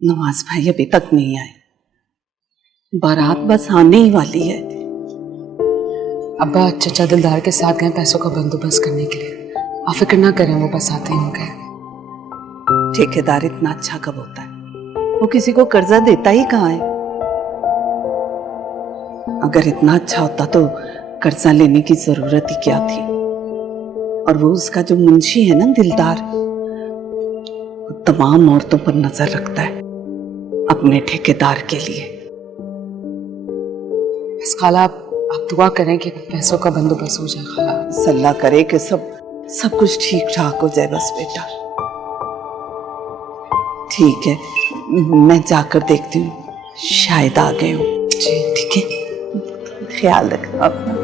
नवाज भाई अभी तक नहीं आए। बारात बस आने ही वाली है। अब्बा चचा दिलदार के साथ गए पैसों का बंदोबस्त करने के लिए। आप फिक्र ना करें, वो बस आते ही होंगे। ठेकेदार इतना अच्छा कब होता है? वो किसी को कर्जा देता ही कहाँ है। अगर इतना अच्छा होता तो कर्जा लेने की जरूरत ही क्या थी। और वो उसका जो मुंशी है ना दिलदार, वो तमाम औरतों पर नजर रखता है अपने ठेकेदार के लिए। बस खाला आप दुआ करें कि पैसों का बंदोबस्त हो जाए। खाला सल्ला करे कि सब कुछ ठीक ठाक हो जाए बस बेटा। ठीक है, मैं जाकर देखती हूँ, शायद आ गए हो। जी ठीक है, ख्याल रखना अपना।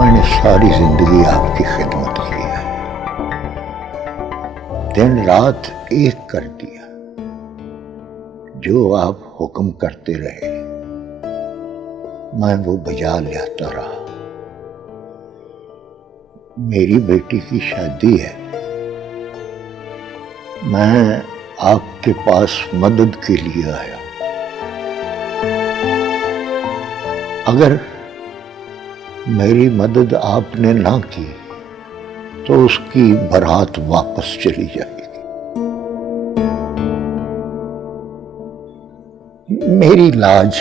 मैंने सारी जिंदगी आपकी खिदमत की है, दिन रात एक कर दिया। जो आप हुक्म करते रहे मैं वो बजा लाता रहा। मेरी बेटी की शादी है, मैं आपके पास मदद के लिए आया। अगर मेरी मदद आपने ना की तो उसकी बारात वापस चली जाएगी। मेरी लाज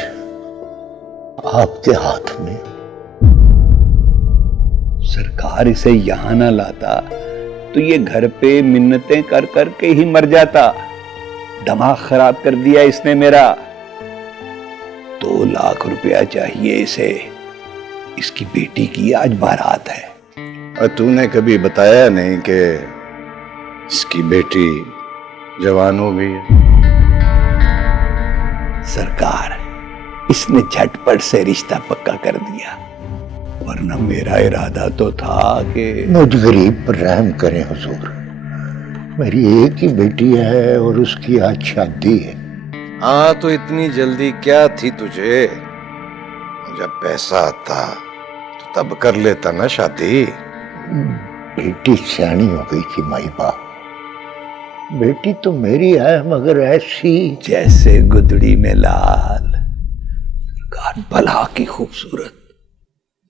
आपके हाथ में। सरकार इसे यहां ना लाता तो ये घर पे मिन्नतें कर कर के ही मर जाता। दिमाग खराब कर दिया इसने मेरा। 2 लाख रुपया चाहिए इसे। इसकी बेटी की आज बारात है। और तूने कभी बताया नहीं कि इसकी बेटी जवान हो गई है? सरकार, इसने झटपट से रिश्ता पक्का कर दिया, वरना मेरा इरादा तो था कि मुझ गरीब पर रहम करें हुजूर। मेरी एक ही बेटी है और उसकी आज शादी है। हाँ, तो इतनी जल्दी क्या थी तुझे? जब पैसा आता तो तब कर लेता ना शादी। बेटी सियानी हो गई थी माई बाप। बेटी तो मेरी है मगर ऐसी जैसे गुदड़ी में लाल। सरकार, भला की खूबसूरत,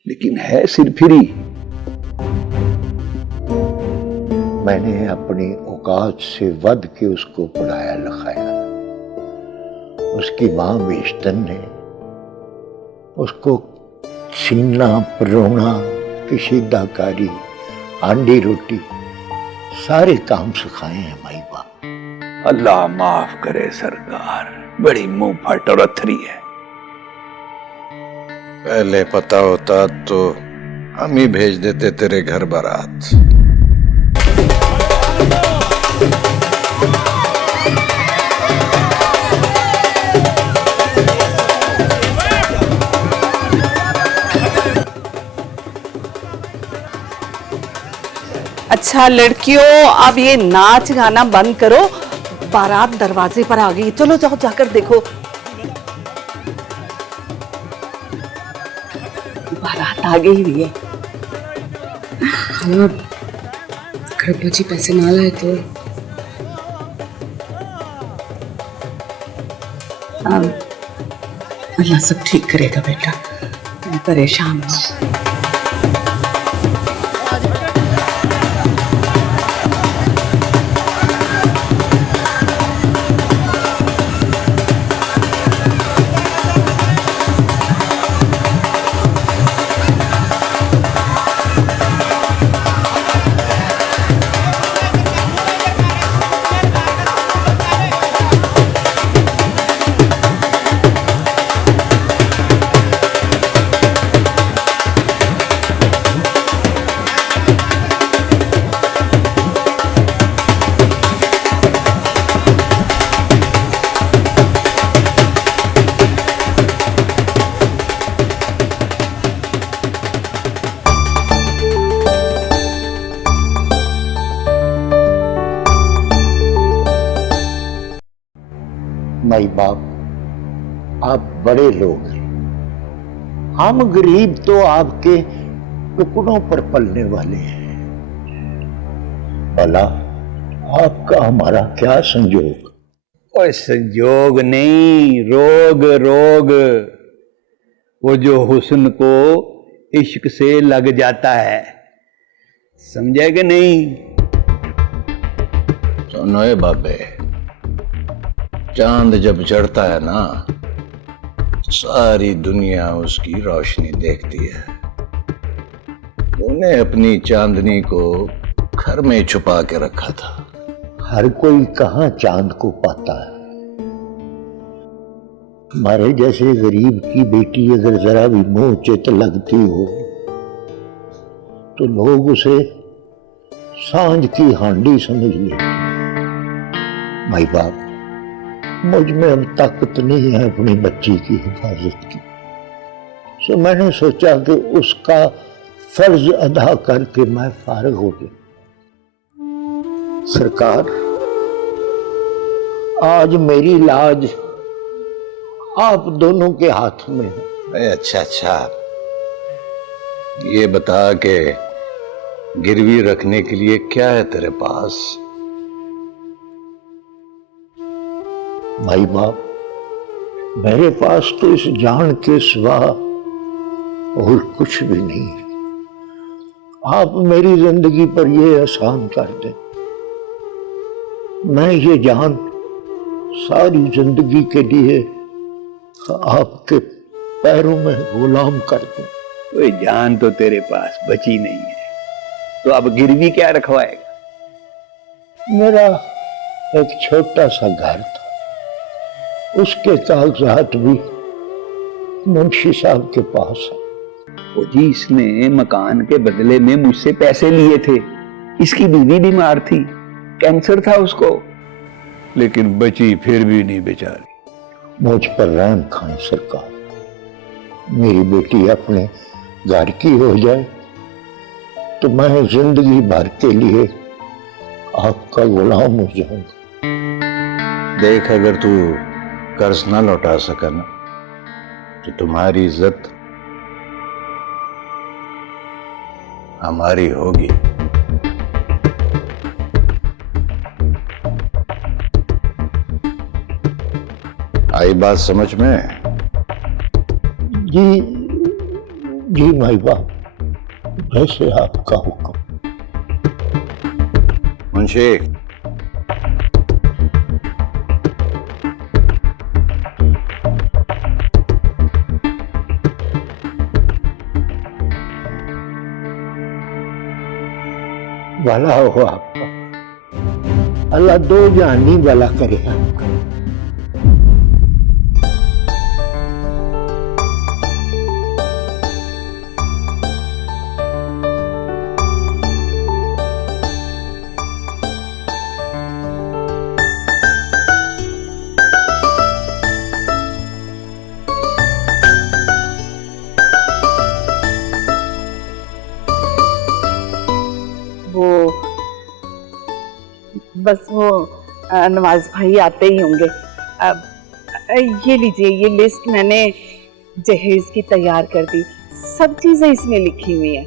लेकिन है सिरफिरी। मैंने अपनी औकात से वध के उसको पढ़ाया लिखाया। उसकी मां बेशतन ने उसको सीना परोना, कशीदाकारी, हांडी रोटी सारे काम सिखाए हैं माई बाप। अल्लाह माफ करे सरकार, बड़ी मुंह फट और अथरी है। पहले पता होता तो हम ही भेज देते तेरे घर बारात। अच्छा लड़कियों, अब ये नाच गाना बंद करो। बारात दरवाजे पर आ गई। चलो जाओ, जाकर देखो। बारात आ गई हुई है। खाला अगर अब्बा जी पैसे ना लाए तो अल्लाह सब ठीक करेगा बेटा, मैं परेशान हूँ। माई बाप, आप बड़े लोग हैं, हम गरीब तो आपके टुकड़ों पर पलने वाले हैं। भला आपका हमारा क्या संयोग? और संयोग नहीं, रोग रोग, वो जो हुस्न को इश्क से लग जाता है, समझे कि नहीं? सुनो ए बाबे, चांद जब चढ़ता है ना, सारी दुनिया उसकी रोशनी देखती है। तूने अपनी चांदनी को घर में छुपा के रखा था। हर कोई कहां चांद को पाता है। हमारे जैसे गरीब की बेटी अगर जरा भी मुंह चित लगती हो तो लोग उसे सांझ की हांडी समझ लेते। माई बाप, मुझ में अब ताकत नहीं है अपनी बच्ची की हिफाजत की, सो मैंने सोचा कि उसका फर्ज अदा करके मैं फारिग हो गया। सरकार, आज मेरी लाज आप दोनों के हाथ में है। अच्छा अच्छा, ये बता के गिरवी रखने के लिए क्या है तेरे पास? भाई बाप, मेरे पास तो इस जान के सिवा और कुछ भी नहीं है। आप मेरी जिंदगी पर यह आसान कर दें, मैं ये जान सारी जिंदगी के लिए आपके पैरों में गुलाम कर दूं। कोई जान तो तेरे पास बची नहीं है, तो अब गिरवी क्या रखवाएगा? मेरा एक छोटा सा घर था, उसके कागजात भी मुंशी साहब के पास है। वो जी, इसने मकान के बदले में मुझसे पैसे लिए थे। इसकी बीवी बीमार थी, कैंसर था उसको, लेकिन बची फिर भी नहीं बेचारी। मुझ पर रहम खाएं सरकार, मेरी बेटी अपने घर की हो जाए तो मैं जिंदगी भर के लिए आपका गुलाम हो जाऊंगा। देख, अगर तू कर्ज ना लौटा सका ना, तो तुम्हारी इज्जत हमारी होगी। आई बात समझ में? जी जी माई बाप, वैसे आपका हुक्म। मुंशी, भला हो आपका, अल्लाह दो जानी भला करे आपका। बस वो नवाज भाई आते ही होंगे। अब ये लीजिए, ये लिस्ट मैंने जहेज की तैयार कर दी, सब चीजें इसमें लिखी हुई है।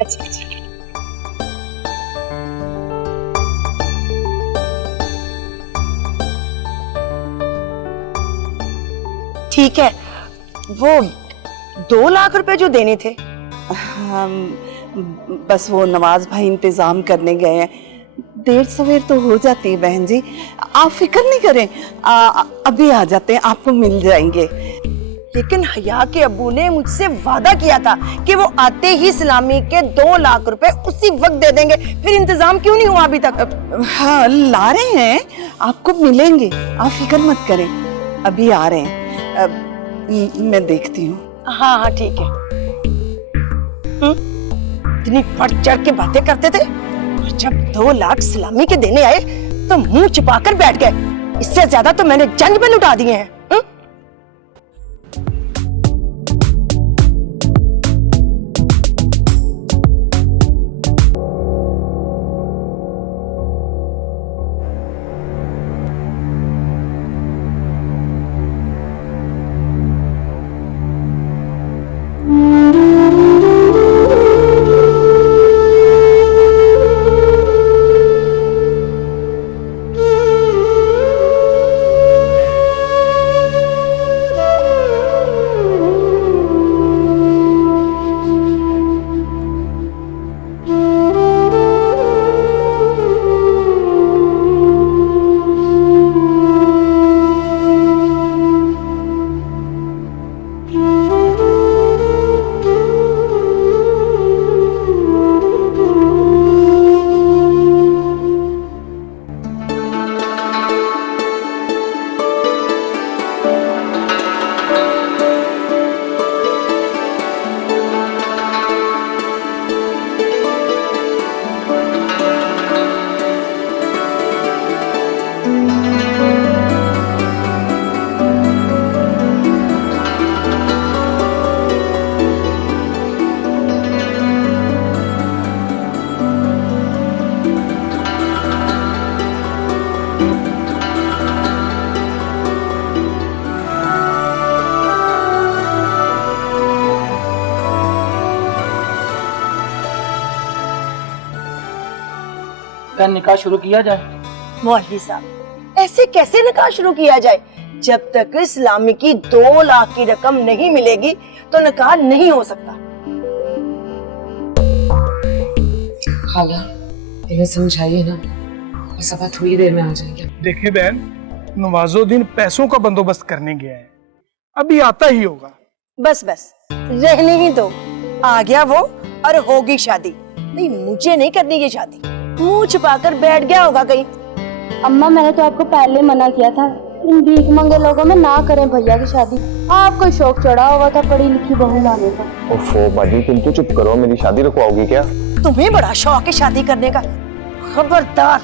अच्छा अच्छा, ठीक है। वो 2 लाख रुपए जो देने थे, बस वो नवाज भाई इंतजाम करने गए हैं, देर सवेर तो हो जाती है बहन जी, आप फिक्र नहीं करें, अभी आ जाते हैं, आपको मिल जाएंगे। लेकिन हया के अब्बू ने मुझसे वादा किया था कि वो आते ही सलामी के 2 लाख रुपए उसी वक्त दे देंगे, फिर इंतजाम क्यों नहीं हुआ अभी तक? हाँ, ला रहे हैं, आपको मिलेंगे, आप फिक्र मत करें, अभी आ रहे हैं। मैं देखती हूँ। हाँ हाँ ठीक है। इतनी बढ़ चढ़ के बातें करते थे, और जब 2 लाख सलामी के देने आए तो मुंह छिपाकर बैठ गए। इससे ज्यादा तो मैंने जंग में लुटा दिए हैं। का निकाह शुरू किया जाए। मौलवी साहब, ऐसे कैसे निकाह शुरू किया जाए? जब तक इस्लामी की 2 लाख की रकम नहीं मिलेगी तो निकाह नहीं हो सकता। खाला, इन्हें समझाइए ना, बस अब थोड़ी देर में आ जाएंगे। देखिए बहन, नवाजुद्दीन पैसों का बंदोबस्त करने गया है, अभी आता ही होगा। बस बस, रहने ही दो। आ गया वो और होगी शादी। नहीं, मुझे नहीं करनी ये शादी। मुंह छुपाकर बैठ गया होगा कहीं। अम्मा, मैंने तो आपको पहले मना किया था, इन भीख मंगे लोगों में ना करें भैया की शादी। आपको शौक चढ़ा हुआ था पढ़ी लिखी बहू लाने का। ओफो बाजी, तुम तो चुप करो, मेरी शादी रुकवाओगी क्या? तुम्हें बड़ा शौक है शादी करने का। खबरदार,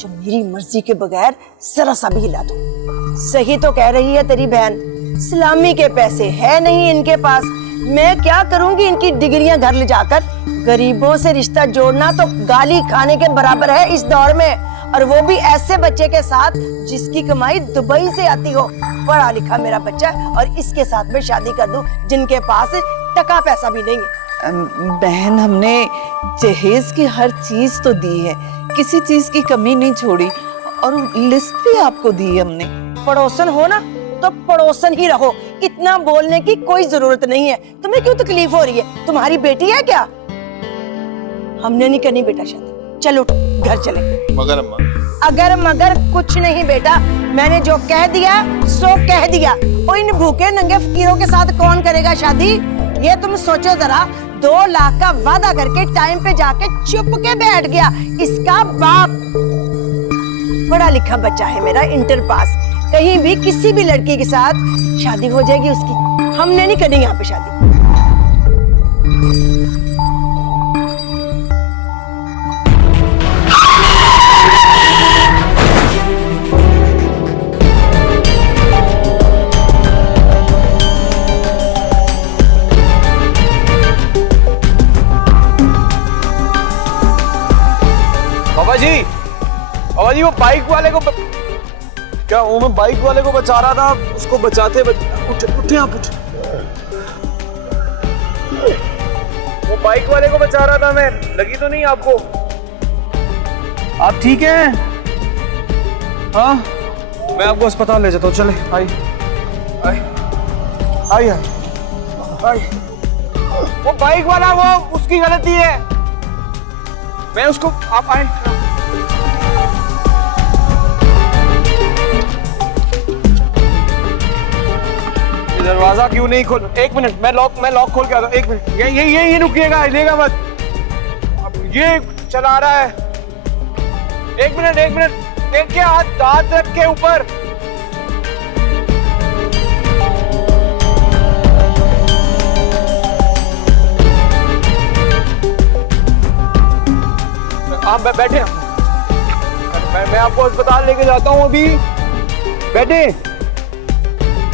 जो मेरी मर्जी के बगैर जरा सा भी हिला दो। सही तो कह रही है तेरी बहन, इस्लामी के पैसे है नहीं इनके पास। मैं क्या करूंगी इनकी डिग्रियां घर ले जाकर? गरीबों से रिश्ता जोड़ना तो गाली खाने के बराबर है इस दौर में, और वो भी ऐसे बच्चे के साथ जिसकी कमाई दुबई से आती हो। पढ़ा लिखा मेरा बच्चा, और इसके साथ में शादी कर दूं जिनके पास टका पैसा भी नहीं है। बहन, हमने जहेज की हर चीज तो दी है, किसी चीज की कमी नहीं छोड़ी, और लिस्ट भी आपको दी हमने। पड़ोसन हो ना तो पड़ोसन ही रहो, इतना बोलने की कोई जरूरत नहीं है। तुम्हें क्यों तकलीफ हो रही है? तुम्हारी बेटी है क्या? हमने नहीं करनी बेटा शादी, चलो घर चले। मगर अम्मा, अगर मगर कुछ नहीं बेटा, मैंने जो कह दिया सो कह दिया। और इन भूखे नंगे फकीरों के साथ कौन करेगा शादी? ये तुम सोचो जरा, 2 लाख का वादा करके टाइम पे जाके चुप के बैठ गया इसका बाप। पढ़ा लिखा बच्चा है मेरा, इंटर पास। कहीं भी किसी भी लड़की के साथ शादी हो जाएगी उसकी। हमने नहीं करनी यहाँ पे शादी। बाबा जी वो बाइक वाले को क्या वो मैं बाइक वाले को बचा रहा था, उसको बचाते उठे आप उठ। वो बाइक वाले को बचा रहा था मैं, लगी तो नहीं आपको? आप ठीक हैं? हाँ, मैं आपको अस्पताल ले जाता हूँ। चले आई आई आई आई। वो बाइक वाला वो उसकी गलती है, मैं उसको आप आए। दरवाजा क्यों नहीं खोल? 1 मिनट, मैं लॉक खोल के आता हूँ। 1 मिनट, ये रुकिएगा, हिलेगा मत। अब ये चला रहा है। 1 मिनट, देखिए हाथ रख के ऊपर। आप बैठे, मैं आपको अस्पताल लेके जाता हूँ अभी। बैठे,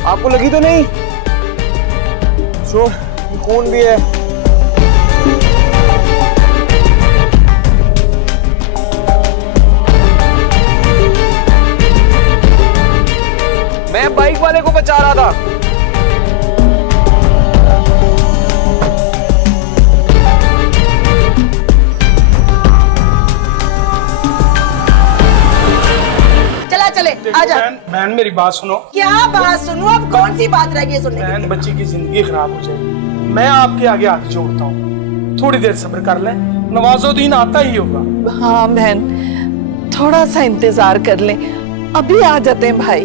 आपको लगी तो नहीं? खून भी है। मैं बाइक वाले को बचा रहा था। चले आजा। बहन मेरी बात सुनो। क्या बात सुनो? अब कौन सी बात रह गई सुनने की? बहन, बच्ची की जिंदगी खराब हो जाएगी। मैं आपके आगे हाथ जोड़ता हूँ, थोड़ी देर सब्र कर लें, नवाजुद्दीन आता ही होगा। हाँ बहन, थोड़ा सा इंतजार कर लें, अभी आ जाते हैं भाई।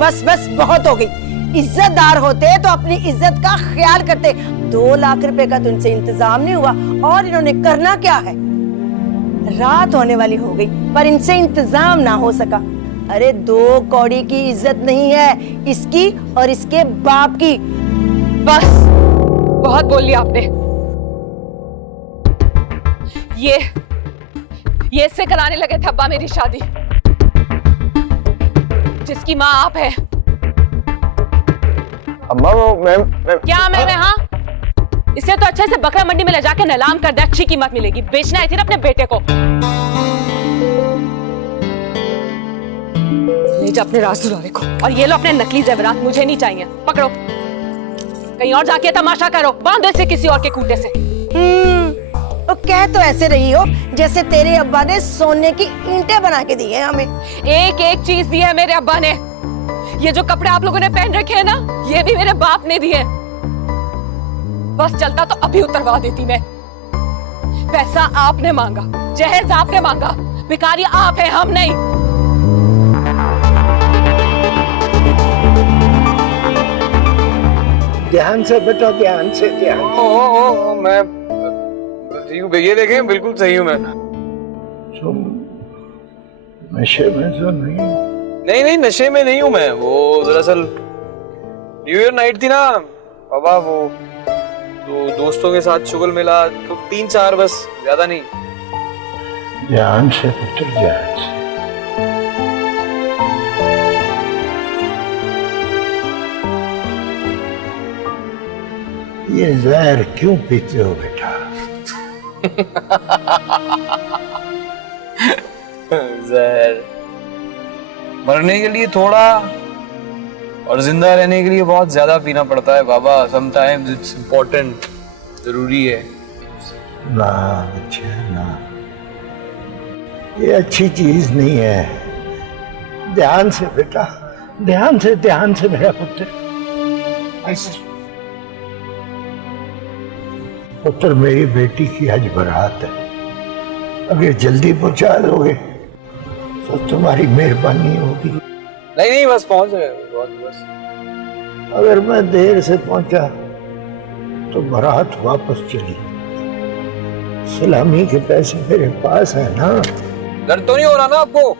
बस बस, बहुत हो गई। इज्जतदार होते तो अपनी इज्जत का ख्याल करते। 2 लाख रुपए का तुमसे इंतजाम नहीं हुआ, और इन्होंने करना क्या है? रात होने वाली हो गई पर इनसे इंतजाम ना हो सका। अरे 2 कौड़ी की इज्जत नहीं है इसकी और इसके बाप की। बस बहुत बोल लिया आपने। ये इससे कराने लगे थे अब्बा मेरी शादी, जिसकी माँ आप है। अम्मा वो मैं क्या मैं हाँ? इससे तो अच्छे से बकरा मंडी में ले जाके नीलाम कर दे, अच्छी कीमत मिलेगी। बेचना आई थी ना अपने बेटे को। ले जा अपने राज दुलारे को, और ये लो अपने नकली जेवरात, मुझे नहीं चाहिए। पकड़ो, कहीं और जाके तमाशा करो, बांधो इसे किसी और के खूंटे से। और कह तो ऐसे रही हो जैसे तेरे अब्बा ने सोने की ईंटें बना के दी है हमें। एक एक चीज दी है मेरे अब्बा ने। ये जो कपड़े आप लोगों ने पहन रखे हैं ना, ये भी मेरे बाप ने दिए। बस चलता तो अभी उतरवा देती मैं। पैसा आपने मांगा, जहेज आपने मांगा, भिखारी आप है, हम नहीं। ध्यान से बेटा, ध्यान से, ध्यान से। ओ, मैं ठीक हूँ, ये देखें बिल्कुल सही हूँ मैं। तुम नशे में तो नहीं? नहीं नशे में नहीं हूँ मैं। वो दरअसल न्यू ईयर नाइट थी ना बाबा, वो तो दोस्तों के साथ शुगल मिला तो 3-4 बस, ज्यादा नहीं। ध्यान से पुत्र, ध्यान से। ये जहर क्यों पीते हो बेटा? जहर मरने के लिए थोड़ा और जिंदा रहने के लिए बहुत ज्यादा पीना पड़ता है बाबा। समटाइम्स इट्स इम्पोर्टेंट, जरूरी है। ना बच्चे ना, ये अच्छी चीज नहीं है। ध्यान से बेटा, ध्यान से मेरा पुत्र। ऐसे पुत्र, मेरी बेटी की आज बारात है, अगर जल्दी पहुंचा दोगे तो तुम्हारी मेहरबानी होगी। नहीं बस पहुंच गए बहुत बस। अगर मैं देर से पहुंचा तो बारात वापस चली। सलामी के पैसे मेरे पास है ना। दर्द तो नहीं हो रहा ना आपको?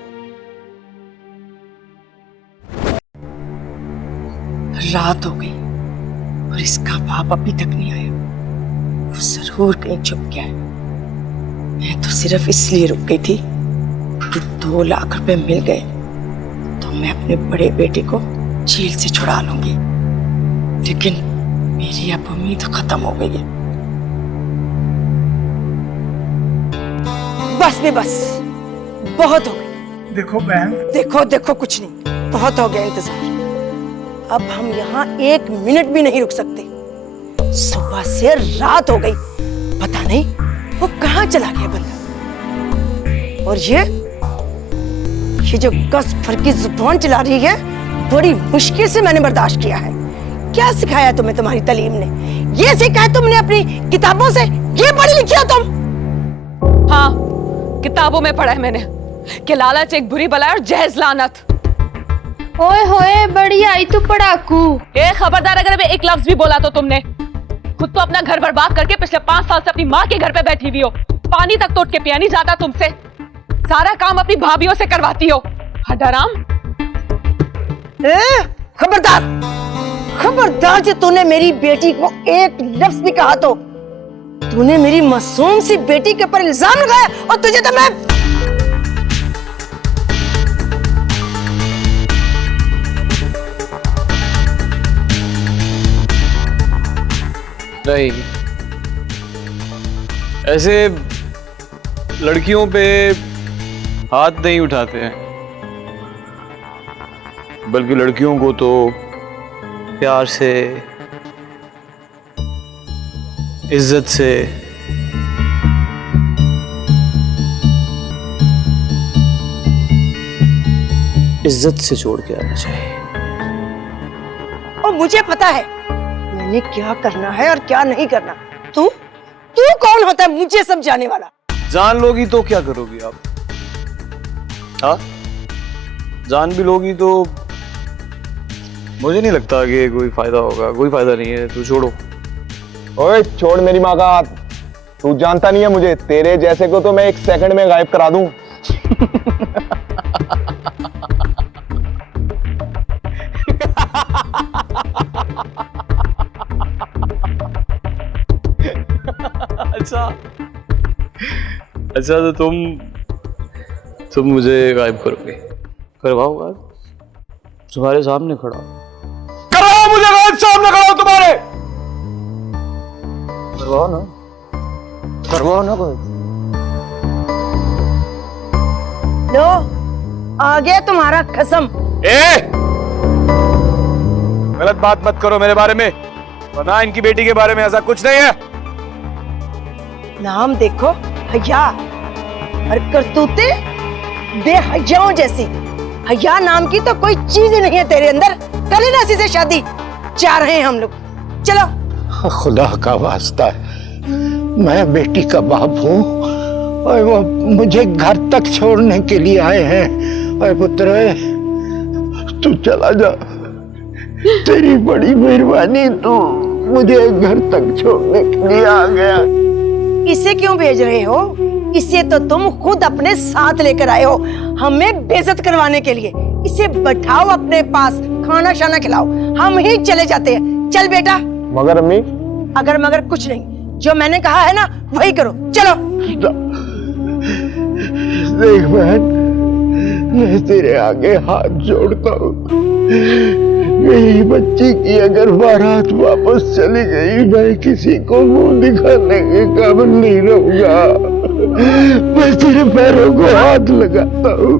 रात हो गई और इसका बाप अभी तक नहीं आया। वो जरूर कहीं छुप गया है। मैं तो सिर्फ इसलिए रुक गई थी कि 2 लाख रुपए मिल गए तो मैं अपने बड़े बेटे को जेल से छुड़ा लूंगी। लेकिन मेरी अब उम्मीद खत्म हो गई है। बस भी बस, बहुत हो गई। देखो बहन, देखो कुछ नहीं, बहुत हो गया इंतजार। अब हम यहाँ 1 मिनट भी नहीं रुक सकते। सुबह से रात हो गई, पता नहीं वो कहाँ चला गया बंदा। और ये जो कस फर की जुबान चला रही है, बड़ी मुश्किल से मैंने बर्दाश्त किया है। क्या सिखाया तुम्हें तुम्हारी तालीम ने? ये सिखाया तुमने अपनी किताबों से? ये पढ़ी लिखी हो तुम? हाँ, किताबों में पढ़ा है मैंने कि लालच एक बुरी बला है और जहेज लानत। ओए होए, बड़ी आई तू पढ़ाकू। ए खबरदार, अगर मैं एक लफ्ज भी बोला तो तुमने। खुद तो अपना घर बर्बाद करके पिछले 5 साल से अपनी माँ के घर पे बैठी हुई हो। पानी तक तोड़ के पिया नहीं जाता तुमसे। सारा काम अपनी भाभीयों से करवाती हो। हडाराम। खबरदार, खबरदार, जो तूने मेरी बेटी को एक लफ्ज भी कहा तो तूने मेरी मासूम सी बेटी के ऊपर इल्जाम लगाया। और तुझे तो मैं नहीं, ऐसे लड़कियों पे हाथ नहीं उठाते हैं, बल्कि लड़कियों को तो प्यार से, इज्जत से, छोड़ के आना चाहिए। और मुझे पता है मैंने क्या करना है और क्या नहीं करना। तू कौन होता है मुझे समझाने वाला? जान लोगी तो क्या करोगी आप? हाँ, जान भी लोगी तो मुझे नहीं लगता कि कोई फायदा होगा। कोई फायदा नहीं है, तू छोड़ो। ओए छोड़ मेरी माँ का हाथ। तू जानता नहीं है मुझे, तेरे जैसे को तो मैं 1 सेकंड में गायब करा दूं। अच्छा तो तुम मुझे गायब करोगे? करवाओ गायब, तुम्हारे सामने खड़ा। करवाओ मुझे गायब, सामने खड़ा हूं तुम्हारे। करवाओ ना गायब। लो, आ गया तुम्हारा कसम। गलत बात मत करो मेरे बारे में, वरना इनकी बेटी के बारे में ऐसा कुछ नहीं है। नाम देखो, हया, और करतूते बेहयाओं जैसी। हया नाम की तो कोई चीज ही नहीं है तेरे अंदर। कर लेना इसी से शादी, जा रहे हैं हम लोग, चलो। खुदा का वास्ता है, मैं बेटी का बाप हूँ और वो मुझे घर तक छोड़ने के लिए आए हैं। और पुत्र तू चला जा, तेरी बड़ी मेहरबानी, तू मुझे घर तक छोड़ने के लिए आ गया। इसे क्यों भेज रहे हो? इसे तो तुम खुद अपने साथ लेकर आए हो, हमें बेइज्जत करवाने के लिए। इसे बैठाओ अपने पास, खाना शाना खिलाओ, हम ही चले जाते हैं। चल बेटा। मगर अम्मी? अगर मगर कुछ नहीं, जो मैंने कहा है ना वही करो, चलो। देख बहन, मैं तेरे आगे हाथ जोड़ता हूँ, मेरी बच्ची की अगर बारात वापस चली गई, मैं किसी को मुंह दिखाने के काबिल नहीं रहूंगा। मैं तेरे पैरों को हाथ लगाता हूँ,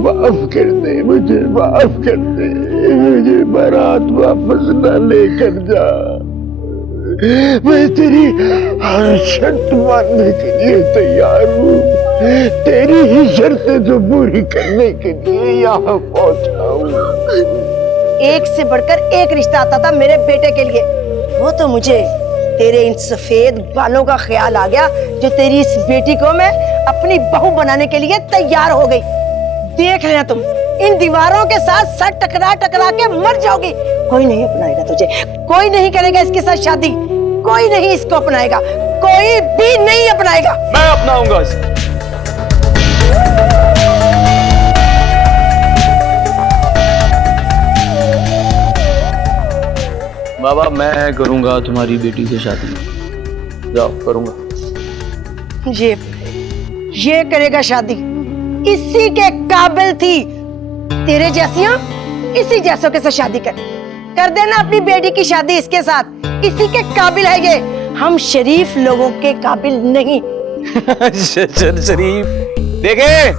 माफ कर दे मुझे, माफ कर दे मुझे, बारात वापस ना लेकर जा। मैं तेरी हर शर्त मानने के लिए तैयार हूँ, तेरी ही शर्तें तो पूरी करने के लिए यहाँ पहुँचा हूँ। एक से बढ़कर एक रिश्ता आता था मेरे बेटे के लिए, वो तो मुझे तेरे इन सफेद बालों का ख्याल आ गया, जो तेरी इस बेटी को मैं अपनी बहू बनाने के लिए तैयार हो गई। देख लेना तुम, इन दीवारों के साथ सर टकरा टकरा के मर जाओगी। कोई नहीं अपनाएगा तुझे, कोई नहीं करेगा इसके साथ शादी, कोई नहीं इसको अपनाएगा, कोई भी नहीं अपनाएगा। मैं अपनाऊंगा इसे। बाबा मैं करूंगा तुम्हारी बेटी से शादी, जाओ करूंगा। ये करेगा शादी, इसी के काबिल थी। तेरे जैसियां इसी जैसों के साथ शादी कर देना अपनी बेटी की शादी इसके साथ, इसी के काबिल है ये। हम शरीफ लोगों के काबिल नहीं। शरीफ देखे,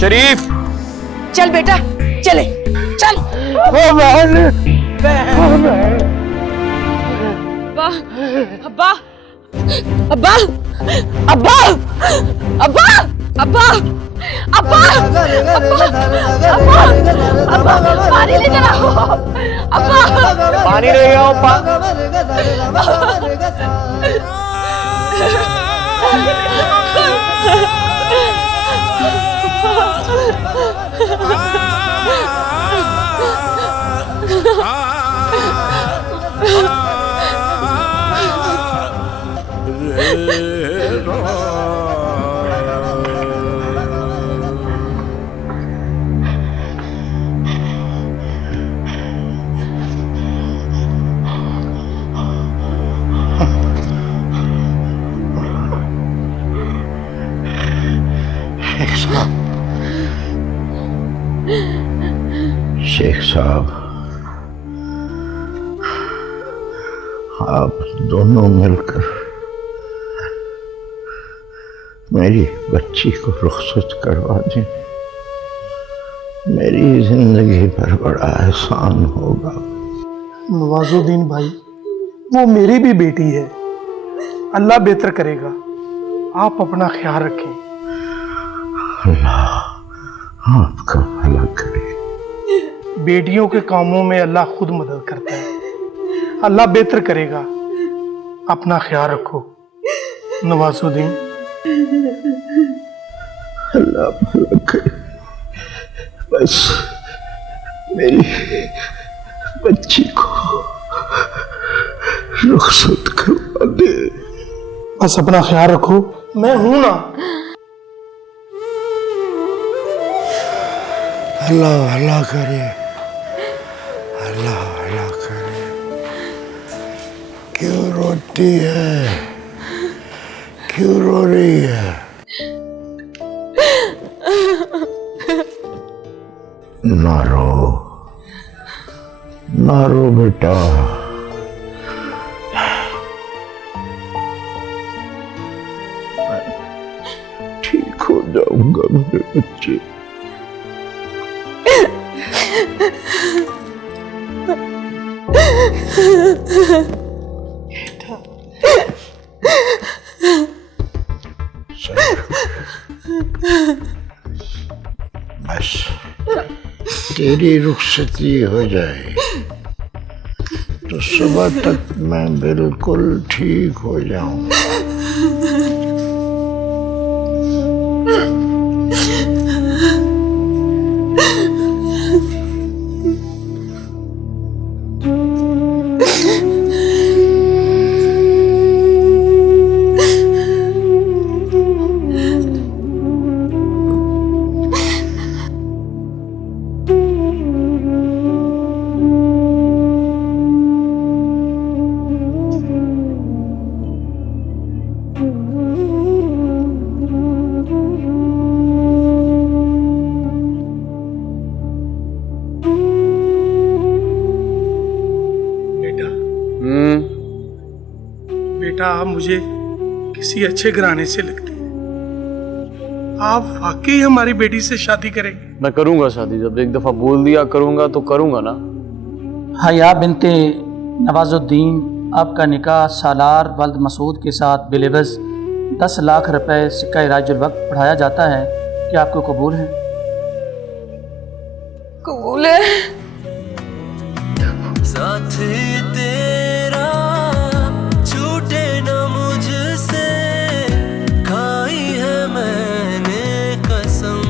शरीफ। चल बेटा, चले, चल। अब्बा, अब्बा, अब्बा, अब्बा, अब्बा, अब्बा, अब्बा, अब्बा, पानी लेकर आओ। अब्बा, पानी ले आओ। शेख साहब, आप दोनों मिलकर मेरी बच्ची को रुखसत करवा दें, मेरी जिंदगी पर बड़ा एहसान होगा। नवाजुद्दीन भाई, वो मेरी भी बेटी है, अल्लाह बेहतर करेगा, आप अपना ख्याल रखें। अल्लाह आपका भला करे। बेटियों के कामों में अल्लाह खुद मदद करता है, अल्लाह बेहतर करेगा, अपना ख्याल रखो नवाजुद्दीन। अल्लाह भला करे, बस मेरी बच्ची को रुखसत करवा दे। बस अपना ख्याल रखो, मैं हूं ना। अल्लाह भला करे, अल्लाह भला करे। क्यों रोती है, क्यों रो रही है? ना रो, ना रो बेटा, ठीक हो जाऊंगा मेरे बच्चे। बस तेरी रुखसती हो जाए तो सुबह तक मैं बिल्कुल ठीक हो जाऊंगा। बेटा आप मुझे किसी अच्छे घराने से लगते हैं। आप वाकई हमारी बेटी से शादी करेंगे? मैं करूंगा शादी, जब एक दफा बोल दिया करूंगा तो करूंगा ना। हया बिनते नवाजुद्दीन, आपका निकाह सालार वल्द मसूद के साथ बिलेवज 10 लाख रुपए सिक्का इराजुल वक्त पढ़ाया जाता है। क्या आपको कबूल है? कबूल है। साथ तेरा छूटे न मुझसे, खाई है मैंने कसम।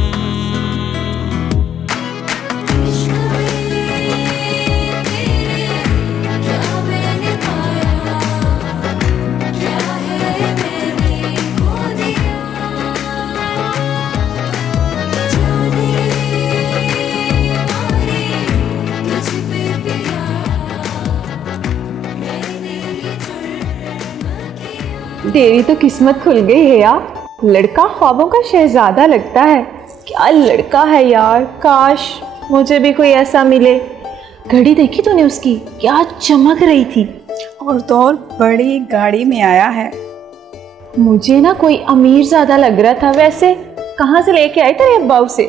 तेरी तो किस्मत खुल गई है यार, लड़का ख्वाबों का शहजादा लगता है। क्या लड़का है यार, काश मुझे भी कोई ऐसा मिले। घड़ी देखी तूने उसकी, क्या चमक रही थी। और तो और बड़ी गाड़ी में आया है। मुझे ना कोई अमीर ज्यादा लग रहा था। वैसे कहाँ से लेके आए तेरे अब्बा उसे?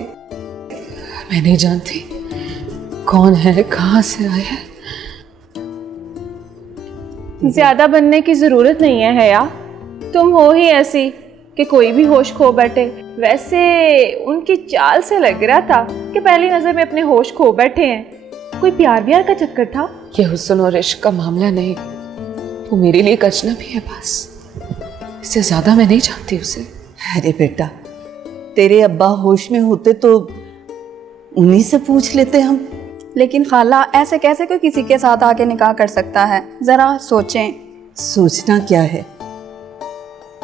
मैं नहीं जानती कौन है, कहाँ से आया है। ज्यादा बनने की जरूरत नहीं है हया, तुम हो ही ऐसी कि कोई भी होश खो बैठे। वैसे उनकी चाल से लग रहा था कि पहली नजर में अपने होश खो बैठे हैं। कोई प्यार व्यार का चक्कर था? ये हुस्न और इश्क का मामला नहीं, वो मेरे लिए कचना भी है बस, इससे ज्यादा मैं नहीं जानती उसे। अरे बेटा, तेरे अब्बा होश में होते तो उन्हीं से पूछ लेते हम। लेकिन खाला ऐसे कैसे कोई किसी के साथ आके निकाह कर सकता है, जरा सोचें। सोचना क्या है,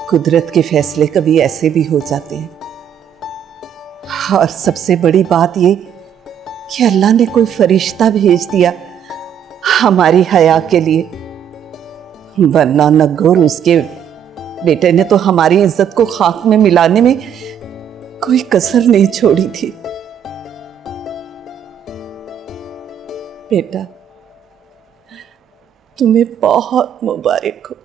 कुदरत के फैसले कभी ऐसे भी हो जाते हैं। और सबसे बड़ी बात ये कि अल्लाह ने कोई फरिश्ता भेज दिया हमारी हया के लिए, वरना नगोर उसके बेटे ने तो हमारी इज्जत को खाक में मिलाने में कोई कसर नहीं छोड़ी थी। बेटा तुम्हें बहुत मुबारक हो।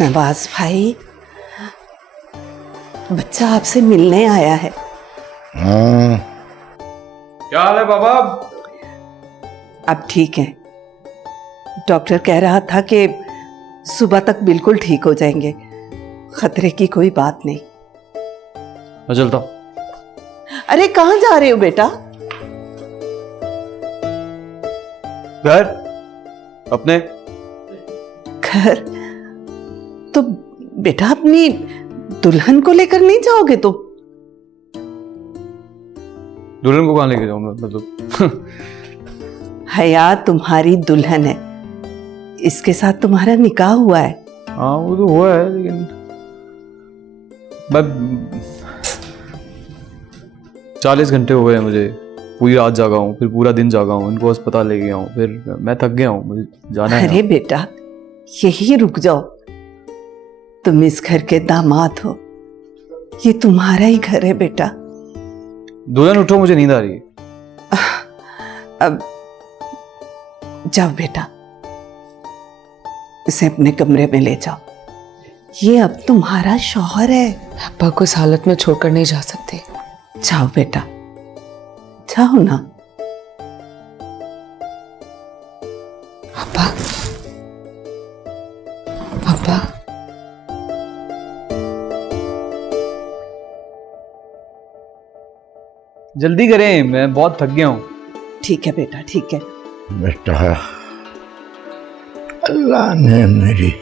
नवाज भाई, बच्चा आपसे मिलने आया है। हाँ, क्या हाल है बाबा? अब ठीक है। डॉक्टर कह रहा था कि सुबह तक बिल्कुल ठीक हो जाएंगे, खतरे की कोई बात नहीं। मैं चलता हूँ। अरे कहाँ जा रहे हो बेटा? घर अपने। घर तो बेटा अपनी दुल्हन को लेकर नहीं जाओगे तुम? दुल्हन को कहाँ लेके जाऊँ मैं, मतलब? हया तुम्हारी दुल्हन है, इसके साथ तुम्हारा निकाह हुआ है। हाँ वो तो हुआ है, लेकिन मैं 40 घंटे हो गए मुझे, पूरी रात जागा हूँ, फिर पूरा दिन जागा हूँ, इनको अस्पताल ले गया हूँ, फिर मैं थक गया हूँ, मुझे जाना है। अरे बेटा यही रुक जाओ, तुम इस घर के दामाद हो, ये तुम्हारा ही घर है बेटा। दुल्हन उठो, मुझे नींद आ रही है। अब जाओ बेटा, इसे अपने कमरे में ले जाओ, ये अब तुम्हारा शौहर है। अब्बा को इस हालत में छोड़कर नहीं जा सकते। जाओ बेटा, जाओ ना। अब्बा, अब्बा, जल्दी करें, मैं बहुत थक गया हूँ। ठीक है बेटा, ठीक है। बेटा, अल्लाह ने मेरी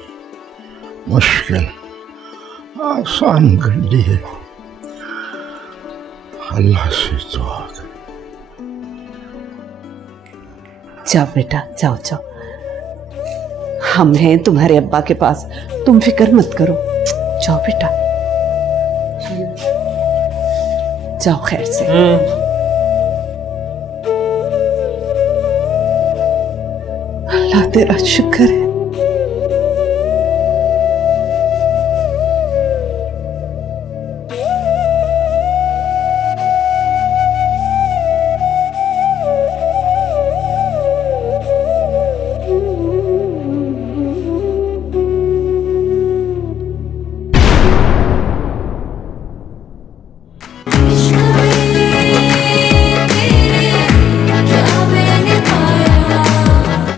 मुश्किल आसान कर दी है। अल्लाह से दुआ कर। जाओ बेटा, जाओ जाओ, हम हैं तुम्हारे अब्बा के पास, तुम फिक्र मत करो। जाओ बेटा, जाओ खैर से। अल्लाह तेरा शुक्र है।